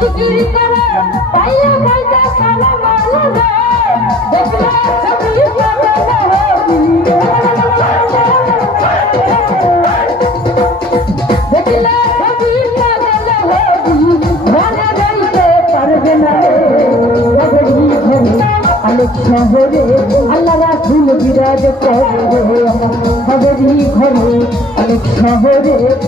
জিকির করে পাইয়া পাইয়া সারা মানবে দেখলে ছবি পাবে দেখলে ছবি পাবে মনে যাইতে পারবে না অনেক শহরে আল্লাহ রাসূল বিরাজ করে, সবেরই ঘরে অনেক শহরে।